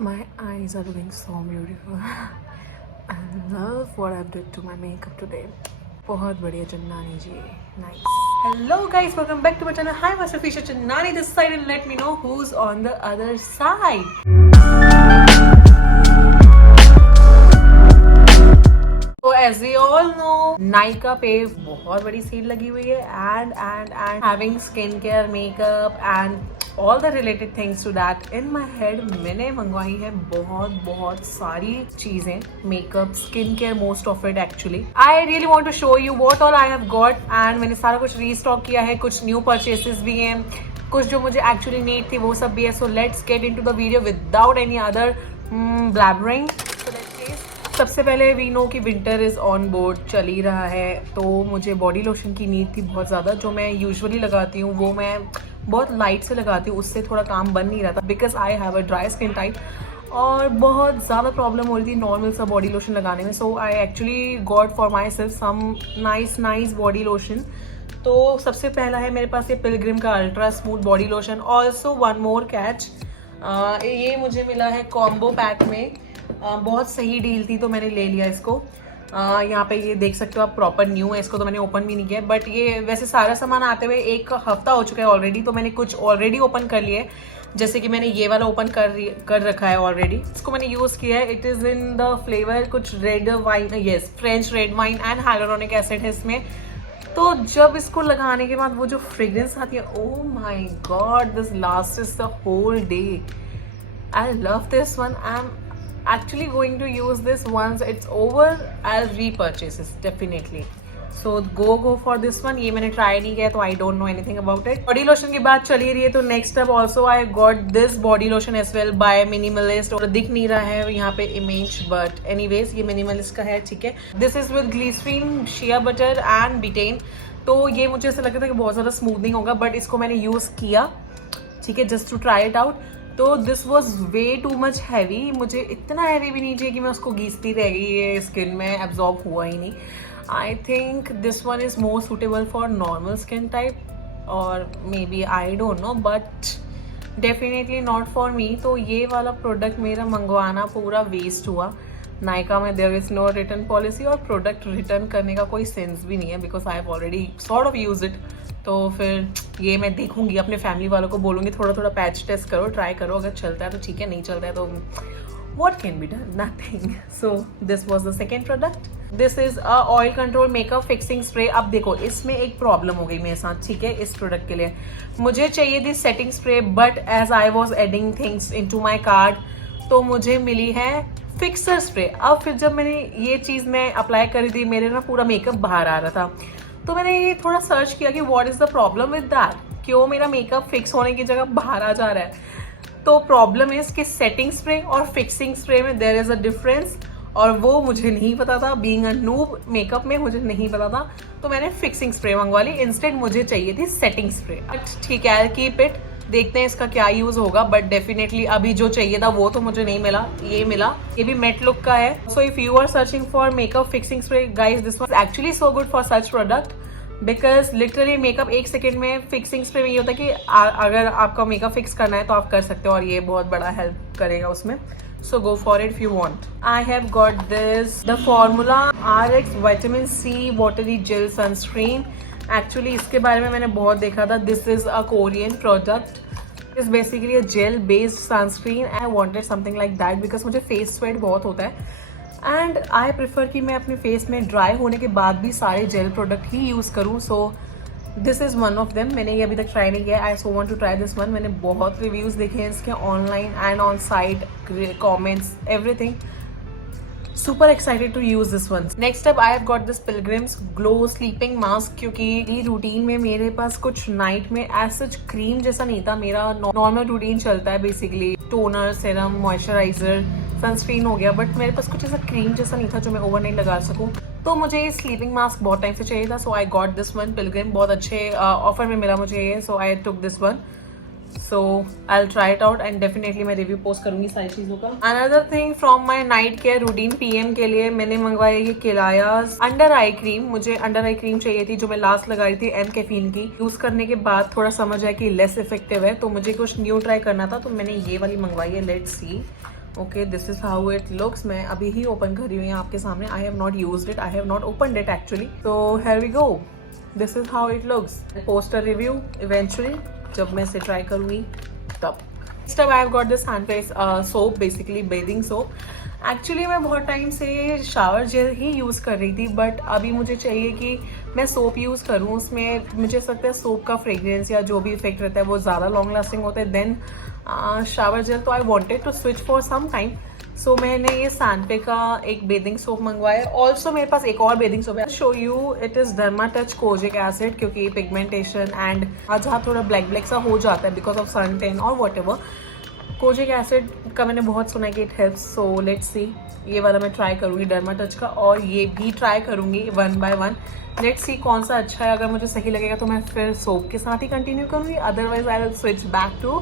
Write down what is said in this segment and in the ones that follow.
My eyes are looking so beautiful. I love what I've did to my makeup today. बहुत बढ़िया चन्नानी जी. Nice. Hello guys, welcome back to my channel. Hi, Master Fisher Channani this side, and let me know who's on the other side. तो as we all know Nykaa पे बहुत बड़ी sale लगी हुई है and having skin care makeup and all the related things to that in my head मैंने मंगवाई है बहुत सारी चीजें makeup skin care most of it actually I really want to show you what all I have got and मैंने सारा कुछ restock किया है कुछ न्यू परचेसेस भी हैं कुछ जो मुझे एक्चुअली नीड थी वो सब भी है so let's get into the video without any other blabbering. सबसे पहले वी नो कि विंटर इज़ ऑन बोर्ड चल ही रहा है तो मुझे बॉडी लोशन की नीड थी बहुत ज़्यादा. जो मैं यूजुअली लगाती हूँ वो मैं बहुत लाइट से लगाती हूँ उससे थोड़ा काम बन नहीं रहा था because I have a dry skin type और बहुत ज़्यादा प्रॉब्लम हो रही थी नॉर्मल सा बॉडी लोशन लगाने में. So I actually got for my self some nice body lotion. तो सबसे पहला है मेरे पास ये पिलग्रिम का ultra smooth body lotion. Also one more catch, ये मुझे मिला है कॉम्बो पैक में. बहुत सही डील थी तो मैंने ले लिया इसको. यहाँ पे ये देख सकते हो आप प्रॉपर न्यू है. इसको तो मैंने ओपन भी नहीं किया बट ये वैसे सारा सामान आते हुए एक हफ्ता हो चुका है ऑलरेडी तो मैंने कुछ ऑलरेडी ओपन कर लिए. जैसे कि मैंने ये वाला ओपन कर रखा है ऑलरेडी. इसको मैंने यूज़ किया है. It is in the flavour कुछ red wine, yes French red wine and hyaluronic acid है इसमें. तो जब इसको लगाने के बाद वो जो फ्रेग्रेंस आती है oh my god this last is the whole day. I love this one. I am actually going to use this once it's over. I'll repurchase this definitely. So go for this one. ये मैंने try नहीं किया तो I don't know anything about it. Body lotion की बात चली रही है तो next up also I got this body lotion as well by Minimalist. और दिख नहीं रहा है यहाँ पे image but anyways ये Minimalist का है ठीक है. This is with glycerin, shea butter and betaine. तो ये मुझे ऐसा लगा था कि बहुत ज़्यादा स्मूथनिंग होगा बट इसको मैंने यूज़ किया ठीक है just to try it out. तो this was way too much heavy. मुझे इतना हैवी भी नहीं चाहिए कि मैं उसको घीसती रह गई ये स्किन में एब्जॉर्ब हुआ ही नहीं. I think this one is more suitable for normal skin type और maybe I don't know but definitely not for me. तो ये वाला प्रोडक्ट मेरा मंगवाना पूरा वेस्ट हुआ. नायका में there is no return policy और प्रोडक्ट रिटर्न करने का कोई सेंस भी नहीं है because I have already sort of use it. तो फिर ये मैं देखूंगी अपने फैमिली वालों को बोलूँगी थोड़ा पैच टेस्ट करो ट्राई करो. अगर चलता है तो ठीक है नहीं चलता है तो what can be done? Nothing. So this was the second product. This is a oil control makeup fixing spray. अब देखो इसमें एक प्रॉब्लम हो गई मेरे साथ ठीक है. इस प्रोडक्ट के लिए मुझे चाहिए थी setting spray but as I was adding things into my cart तो मुझे मिली है फिक्सर स्प्रे. अब फिर जब मैंने ये चीज़ मैं अप्लाई करी थी मेरे ना पूरा मेकअप बाहर आ रहा था तो मैंने ये थोड़ा सर्च किया कि what is the problem with that. क्यों मेरा मेकअप फिक्स होने की जगह बाहर आ जा रहा है. तो प्रॉब्लम है इसके सेटिंग स्प्रे और फिक्सिंग स्प्रे में देयर इज़ अ डिफरेंस और वो मुझे नहीं पता था. बीइंग अ नूब मेकअप में मुझे नहीं पता था तो मैंने फिक्सिंग स्प्रे मंगवा ली. इंस्टेड मुझे चाहिए थी सेटिंग स्प्रे. ठीक है आई कीप इट. देखते हैं इसका क्या यूज़ होगा बट डेफिनेटली अभी जो चाहिए था वो तो मुझे नहीं मिला. ये मिला. ये भी मेट लुक का है. So if you are searching for makeup fixing spray guys this was actually so good for such product because literally makeup एक सेकेंड में फिक्सिंग स्प्रे में ये होता है कि अगर आपका मेकअप फिक्स करना है तो आप कर सकते हो और ये बहुत बड़ा हेल्प करेगा उसमें. So go for it if you want. I have got this the formula RX vitamin C watery gel sunscreen. Actually इसके बारे में मैंने बहुत देखा था. This is a Korean product. Is basically a gel based sunscreen. I wanted something like that because मुझे face sweat बहुत होता है एंड आई प्रेफर कि मैं अपने फेस में ड्राई होने के बाद भी सारे जेल प्रोडक्ट ही यूज़ करूँ. So this is one of them. मैंने ये अभी तक ट्राई नहीं किया. I so want to try this one. मैंने बहुत रिव्यूज़ देखे हैं इसके online and on site comments everything. Super excited to use this one. Next up I have got this Pilgrim's glow sleeping mask क्योंकि routine में मेरे पास कुछ night में एज सच क्रीम जैसा नहीं था. मेरा नॉर्मल रूटीन चलता है basically toner serum moisturiser sunscreen हो गया बट मेरे पास कुछ ऐसा क्रीम जैसा नहीं था जो मैं ओवरनाइट लगा सकूं. तो मुझे ये स्लीपिंग मास्क बहुत टाइम से चाहिए था. So I got this one Pilgrim. बहुत अच्छे ऑफर में मिला मुझे ये. So I took this one. So I will try it out and definitely मैं रिव्यू पोस्ट करूंगी सारी चीज़ों का. Another thing from my night care routine PM के लिए मैंने मंगवाया ये किलायाज अंडर आई क्रीम. मुझे अंडर आई क्रीम चाहिए थी जो मैं लास्ट लगाई थी M कैफीन की. यूज करने के बाद थोड़ा समझ आया कि लेस इफेक्टिव है तो मुझे कुछ न्यू ट्राई करना था तो मैंने ये वाली मंगवाई है. Let's see okay, this is how it looks. मैं अभी ही ओपन कर रही हूँ आपके सामने। I have not used it, I have not opened it actually. तो here we go, this is how it looks. Post a review eventually जब मैं इसे ट्राई करूँगी तब। नेक्स्ट अब I have got this Sanfe's soap, basically bathing soap. Actually मैं बहुत time से शावर जेल ही यूज़ कर रही थी, बट अभी मुझे चाहिए कि मैं सोप यूज़ करूँ। उसमें मुझे लगता है सोप का फ्रेग्रेंस या जो भी इफेक्ट रहता है वो ज़्यादा लॉन्ग लास्टिंग होता है देन शावर जेल। तो I wanted to switch for some time, so मैंने ये सैनपे का एक बेदिंग सोप मंगवाया। ऑल्सो मेरे पास एक और बेदिंग सोप है, show you. It is derma touch kojic acid, क्योंकि पिगमेंटेशन एंड जहाँ थोड़ा ब्लैक ब्लैक सा हो जाता है बिकॉज ऑफ सन टेन और वॉट एवर। कोजिक एसिड का मैंने बहुत सुना है कि it helps, so let's see. ये वाला मैं ट्राई करूँगी डर्मा टच का, और ये भी ट्राई करूँगी 1 by 1। लेट्स सी कौन सा अच्छा है। अगर मुझे सही लगेगा तो मैं फिर सोप के साथ ही कंटिन्यू करूँगी, otherwise I will switch back to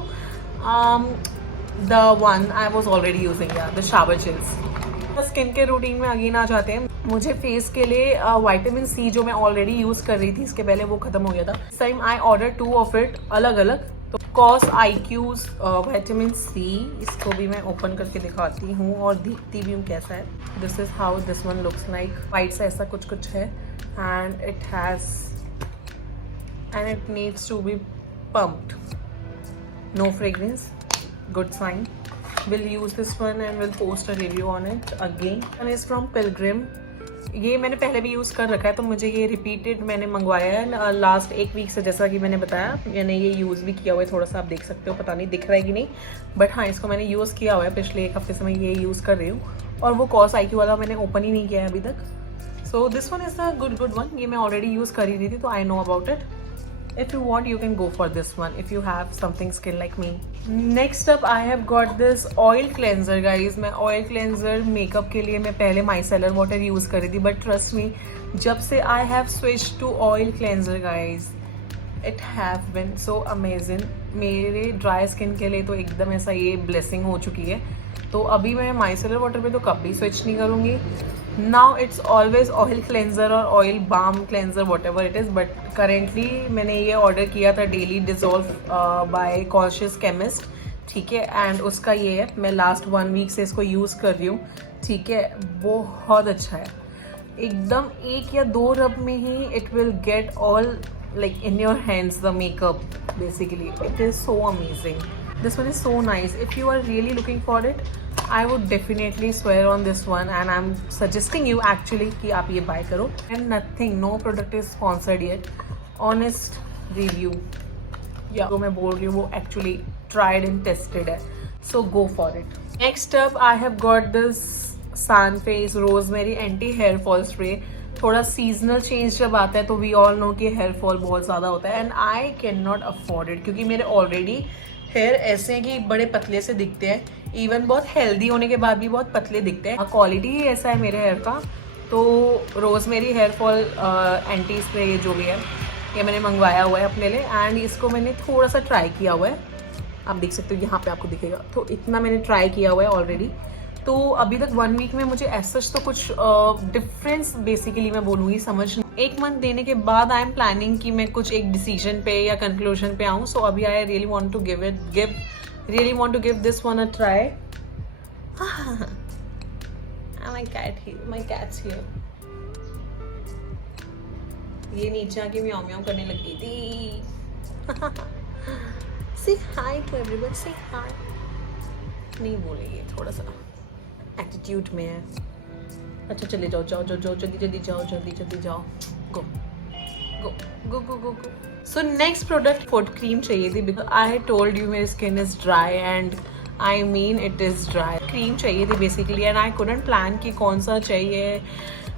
the one I was already using, the shower gels. Skin के रूटीन में अगेन आ जाते हैं। मुझे फेस के लिए विटामिन सी जो मैं ऑलरेडी यूज़ कर रही थी इसके पहले, वो खत्म हो गया था। इस time I order 2 of it अलग अलग। तो कॉस IQ's विटामिन सी, इसको भी मैं ओपन करके दिखाती हूँ और देखती भी हूँ कैसा है। This is how this one looks like. White से ऐसा कुछ कुछ है and it needs to be pumped. No fragrance, good sign. We'll use this one and we'll post a review on it again. One is from Pilgrim. ये मैंने पहले भी use कर रखा है, तो मुझे ये रिपीटेड मैंने मंगवाया है लास्ट 1 वीक से, जैसा कि मैंने बताया। मैंने ये यूज़ भी किया हुआ है, थोड़ा सा आप देख सकते हो, पता नहीं दिख रहा है कि नहीं, बट हाँ इसको मैंने यूज़ किया हुआ है। पिछले 1 हफ्ते से मैं ये यूज़ कर रही हूँ, और वो कॉस IQ वाला मैंने ओपन ही नहीं किया है अभी तक। So this one is a good one. ये मैं ऑलरेडी यूज़ कर ही रही थी, तो I know about it. If you want, you can go for this one if you have something skin like me. Next up, I have got this oil cleanser, guys. मैं oil cleanser makeup के लिए मैं पहले micellar water use कर रही थी, but trust me, जब से I have switched to oil cleanser, guys, it have been so amazing. मेरे dry skin के लिए तो एकदम ऐसा ये blessing हो चुकी है। तो अभी मैं micellar water पे तो कभी switch नहीं करूँगी। Now it's always oil cleanser और oil balm cleanser whatever it is, but currently मैंने ये ऑर्डर किया था daily dissolve by Conscious Chemist, ठीक है। एंड उसका ये है, मैं लास्ट 1 वीक से इसको यूज़ कर रही हूँ, ठीक है। बहुत अच्छा है, एकदम 1 या 2 रब में ही it will get all like in your hands the makeup. Basically it is so amazing. This one is so nice. If you are really looking for it, I would definitely swear on this one, and I'm suggesting you actually कि आप ये buy करो। And nothing, no product is sponsored yet, honest review, yeah, जो मैं बोल रही हूँ वो actually tried and tested है, so go for it. Next up I have got this Sunface Rosemary Anti Hair Fall Spray। थोड़ा seasonal change जब आता है तो वी ऑल नो कि हेयर फॉल बहुत ज़्यादा होता है, and I can not afford it, क्योंकि मेरे ऑलरेडी हेयर ऐसे हैं कि बड़े पतले से दिखते हैं, इवन बहुत हेल्दी होने के बाद भी बहुत पतले दिखते हैं। क्वालिटी ही ऐसा है मेरे हेयर का। तो rosemary hair fall anti spray जो भी है, ये मैंने मंगवाया हुआ है अपने लिए, एंड इसको मैंने थोड़ा सा ट्राई किया हुआ है। आप देख सकते हो यहाँ पे आपको दिखेगा, तो इतना मैंने ट्राई किया हुआ है ऑलरेडी। तो अभी तक 1 वीक में मुझे ऐसा तो कुछ डिफरेंस बेसिकली मैं बोलूँगी समझ 1 मंथ देने के बाद आई एम प्लानिंग कि मैं कुछ एक डिसीजन पे या कंक्लूजन पे आऊँ। सो अभी I really want to give this one a try. My cats here. ये नीचे आके म्याऊं म्याऊं करने लग गई थी। से हाय टू एवरीवन, से हाय। नहीं बोलेंगे, थोड़ा सा एटीट्यूड में है। अच्छा चले जाओ जाओ जाओ जाओ, जल्दी जल्दी जाओ, जल्दी जल्दी जाओ, go go go go go go. So next product foot cream चाहिए थी, because I had told you मेरी skin is dry, and I mean it is dry. Cream चाहिए थी basically, and I couldn't plan कि कौन सा चाहिए,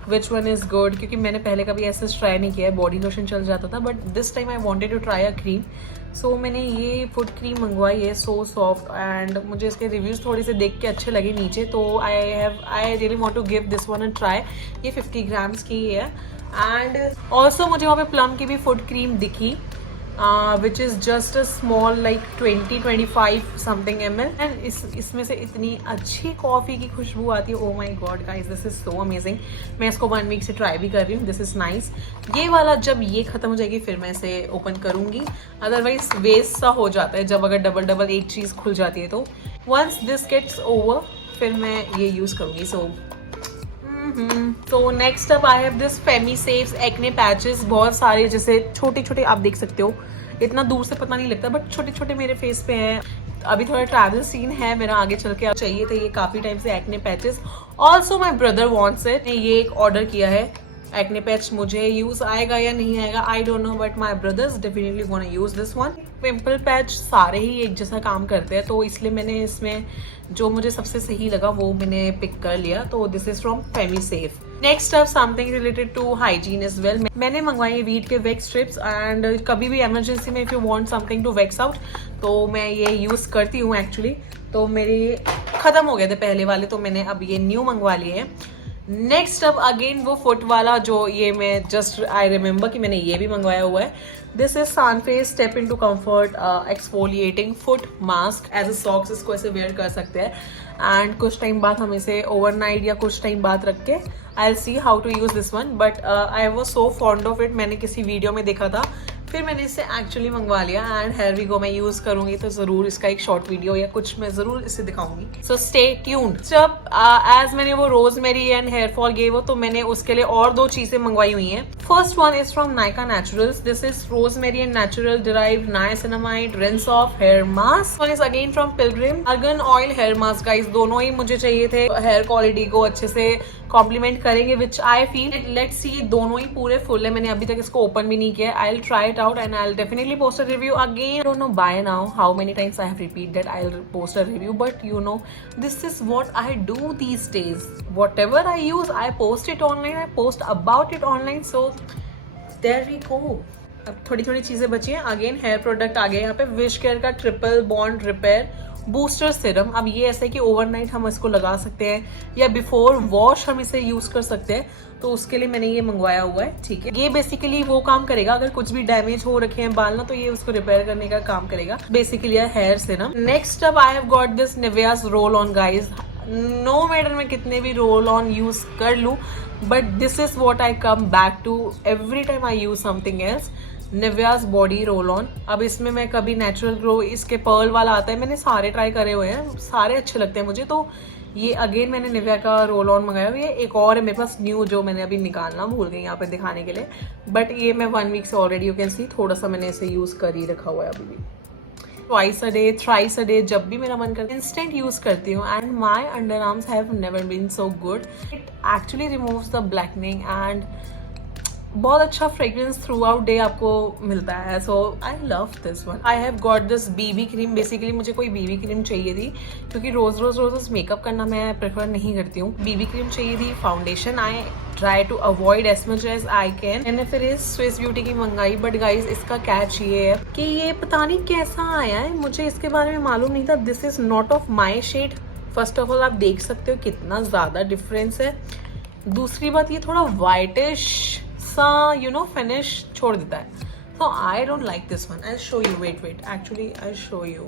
which one is good, क्योंकि मैंने पहले कभी ऐसे ट्राई नहीं किया है। बॉडी लोशन चल जाता था, but this time I wanted to try a cream. So मैंने ये फुट क्रीम मंगवाई है, सो सॉफ्ट, एंड मुझे इसके रिव्यूज़ थोड़े से देख के अच्छे लगे नीचे, तो I really want to give this one a try. ये 50 ग्राम्स की है, एंड ऑल्सो मुझे वहाँ पे प्लम की भी फुट क्रीम दिखी, which is just a small like 20-25 something ml, and इसमें से इतनी अच्छी कॉफ़ी की खुशबू आती है। Oh my god guys, this is so amazing. मैं इसको 1 वीक से ट्राई भी कर रही हूँ, दिस इज़ नाइस। ये वाला जब ये ख़त्म हो जाएगी फिर मैं इसे ओपन करूँगी, अदरवाइज वेस्ट सा हो जाता है जब अगर डबल एक चीज़ खुल जाती है। तो वंस दिस गेट्स ओवर फिर मैं ये यूज़ करूँगी। तो next up I have this Femi saves acne patches, बहुत सारे जैसे छोटे छोटे आप देख सकते हो, इतना दूर से पता नहीं लगता बट छोटे छोटे मेरे फेस पे हैं। अभी थोड़ा ट्रैवल सीन है मेरा, आगे चल के चाहिए थे ये काफ़ी टाइम से acne patches. Also my brother wants it, ये एक ऑर्डर किया है एक्ने पैच, मुझे यूज आएगा या नहीं आएगा आई don't know, but my brothers definitely gonna use this one. Pimple patch सारे ही एक जैसा काम करते हैं, तो इसलिए मैंने इसमें जो मुझे सबसे सही लगा वो मैंने पिक कर लिया। तो this is from FemiSafe. Next up something related to hygiene is well. मैंने मंगवाई वीट के वेक्स स्ट्रिप्स, एंड कभी भी इमरजेंसी में if you want something to vex out तो मैं ये यूज करती हूँ एक्चुअली। तो मेरे खत्म हो गए थे पहले वाले, तो मैंने अब ये न्यू मंगवा लिए हैं। नेक्स्ट अब अगेन वो फुट वाला, जो ये मैं जस्ट आई रिमेम्बर कि मैंने ये भी मंगवाया हुआ है। This is Sanfe's step into comfort exfoliating foot mask. As a socks इसको ऐसे वेयर कर सकते हैं, एंड कुछ टाइम बाद हम इसे ओवरनाइट या कुछ टाइम बाद रख के I will see how to use this one, but I was so fond of it. मैंने किसी वीडियो में देखा था, फिर मैंने इसे एक्चुअली मंगवा लिया, एंड हेयर वी गो मैं यूज करूंगी तो जरूर इसका एक शॉर्ट वीडियो या कुछ मैं जरूर इसे दिखाऊंगी। So stay tuned. जब एज मैंने वो रोजमेरी एंड हेयर फॉल गए वो, तो मैंने उसके लिए और 2 चीजें मंगवाई हुई हैं। First one is from Nykaa naturals. This is rosemary and natural derived niacinamide rinse off hair mask. One is again from Pilgrim argan oil hair mask. Guys दोनों ही मुझे चाहिए थे, हेयर क्वालिटी को अच्छे से कॉम्प्लीमेंट करेंगे, विच आई फील। लेट्स सी, दोनों ही पूरे फुल है, मैंने अभी तक इसको ओपन भी नहीं किया। I will try it out and I will definitely post a review again. Don't know by now how many times I have repeat that I will post a review, but you know this is what I do these days. Whatever I use I post it online, I post about it online, so there we go. अब थोड़ी थोड़ी चीजें बची हैं। Again here product आ गए यहाँ पे, wish care का triple bond repair booster Siram. अब ये ऐसा है कि ओवरनाइट हम इसको लगा सकते हैं या बिफोर वॉश हम इसे यूज कर सकते हैं, तो उसके लिए मैंने ये मंगवाया हुआ है। ठीक है, ये बेसिकली वो काम करेगा, अगर कुछ भी डैमेज हो रखे हैं बाल ना, तो ये उसको रिपेयर करने का काम करेगा। Basically hair serum. नेक्स्ट अब I have got this Nivea's roll on. Guys no matter मैं कितने भी रोल ऑन यूज कर लूं, but this is what I come back to every time I use something else. Nivea's body roll on. अब इसमें मैं कभी natural glow, इसके पर्ल वाला आता है, मैंने सारे ट्राई करे हुए हैं, सारे अच्छे लगते हैं मुझे। तो ये अगेन मैंने निविया का रोल ऑन मंगाया हुआ है। एक और है मेरे पास न्यू, जो मैंने अभी निकालना भूल गई यहाँ पे दिखाने के लिए, बट ये मैं 1 वीक से ऑलरेडी यू कैन सी थोड़ा सा मैंने इसे यूज कर ही रखा हुआ है अभी भी। Twice a day, thrice a day, जब भी मेरा मन करता है इंस्टेंट यूज करती हूँ, and my under arms have never been so good. It actually removes the blackening and बहुत अच्छा फ्रेग्रेंस थ्रू आउट डे आपको मिलता है। So I love this one. I have got this BB cream. Basically मुझे कोई बीबी cream चाहिए थी, क्योंकि रोज मेकअप करना मैं प्रेफर नहीं करती हूँ। बीबी क्रीम चाहिए थी, foundation I try to avoid as much as I can, मैंने फिर इस स्विस ब्यूटी की मंगाई। बट गाइज इसका कैच ये है कि ये पता नहीं कैसा आया है, मुझे इसके बारे में मालूम नहीं था। This is not of my shade. First of all आप देख सकते हो कितना ज्यादा डिफरेंस है। दूसरी बात, ये थोड़ा वाइटिश सा यू नो फिनिश छोड़ देता है, तो I don't like this one. I show you, wait actually I show you.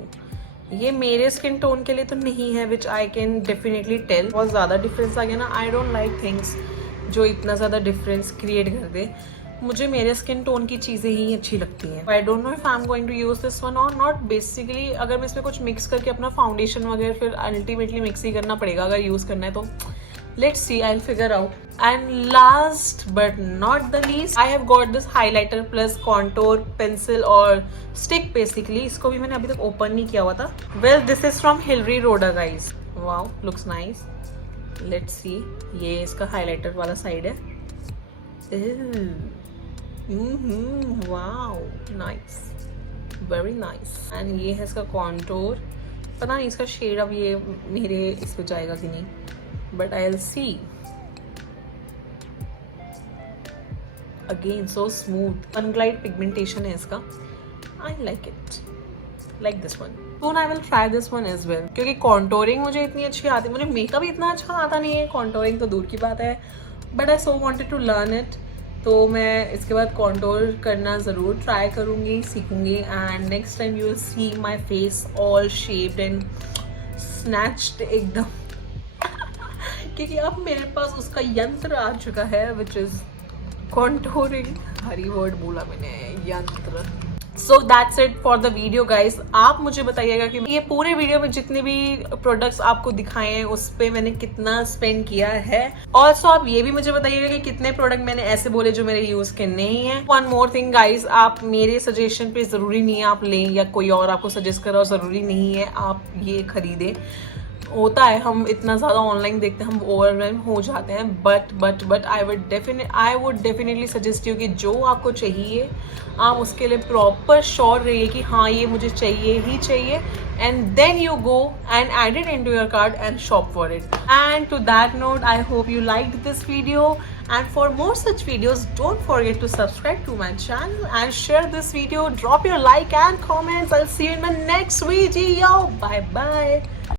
ये मेरे स्किन टोन के लिए तो नहीं है, which I can definitely tell. बहुत ज़्यादा डिफरेंस आ गया ना। आई डोंट लाइक थिंग्स जो इतना ज़्यादा डिफरेंस क्रिएट कर दे। मुझे मेरे स्किन टोन की चीज़ें ही अच्छी लगती हैं। I don't know if I am going to use this one और नॉट। बेसिकली अगर मैं इसमें कुछ मिक्स करके अपना फाउंडेशन वगैरह फिर अल्टीमेटली मिक्स ही करना पड़ेगा अगर यूज़ करना है तो। Let's see, I'll figure out. And last but not the least, I have got this highlighter plus contour pencil और stick basically. इसको भी मैंने अभी तक open नहीं किया हुआ था. Well, this is from Hilary Rhoda, guys. Wow, looks nice. Let's see. ये इसका highlighter वाला side है. Wow, nice. Very nice. And ये है इसका contour. पता नहीं इसका shade अब ये मेरे इस पे जाएगा कि नहीं, but I'll see. Again, so smooth. Sunglide pigmentation है इसका. I like it. Like this one. Soon I will try this one as well. क्योंकि contouring मुझे इतनी अच्छी आती है, मुझे मेकअप इतना अच्छा आता नहीं है, contouring तो दूर की बात है. But I so wanted to learn it. तो मैं इसके बाद कॉन्टोर करना ज़रूर ट्राई करूँगी, सीखूँगी. And next time you will see my face all shaped and snatched एकदम. क्योंकि अब मेरे पास उसका यंत्र आ चुका है, विच इज़ कॉन्टोरिंग. हरी वर्ड बोला मैंने, यंत्र. So so that's it for the video guys. आप मुझे बताइएगा कि ये पूरे वीडियो में जितने भी प्रोडक्ट्स आपको दिखाए हैं उस पे मैंने कितना स्पेंड किया है। ऑल्सो आप ये भी मुझे बताइएगा कि कितने प्रोडक्ट मैंने ऐसे बोले जो मेरे यूज के नहीं है। वन मोर थिंग गाइज, आप मेरे सजेशन पे जरूरी नहीं है आप लें या कोई और आपको सजेस्ट करो, जरूरी नहीं है आप ये खरीदें। होता है, हम इतना ज़्यादा ऑनलाइन देखते हैं, हम ओवरवेल्म हो जाते हैं। But I would definitely suggest you कि जो आपको चाहिए आप उसके लिए प्रॉपर श्योर रहिए कि हाँ ये मुझे चाहिए ही चाहिए, and then you go and add it into your cart and shop for it. And to that note, I hope you liked this video, and for more such videos don't forget to subscribe to my channel and share this video. Drop your like and comments. I'll see you in my next video. Bye bye.